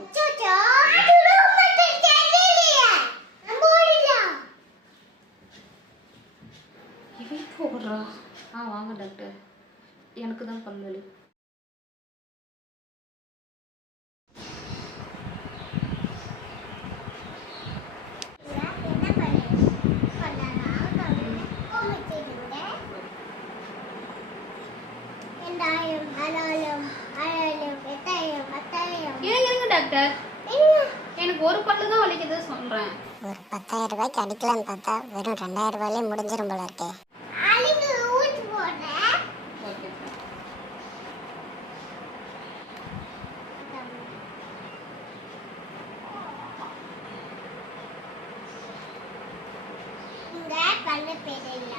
அச்சச்சோ, அது ரொம்ப தெரியலையே. நம்ம ஓடிடலாம். இவன் போடுறா. வாங்க டாக்டர், எனக்கு தான் பல்வலி. இருங்க டாக்டர், எனக்கு ஒரு பல்லு தான் வலிக்குது சொல்றேன். ஒரு 10,000 ரூபாய்க்கு அடிக்கலான்னு பார்த்தா வெறும் 2,000 ரூபாயிலே முடிஞ்சிரும் போல இருக்கே. ஓகே இந்த பல்ல பெரிய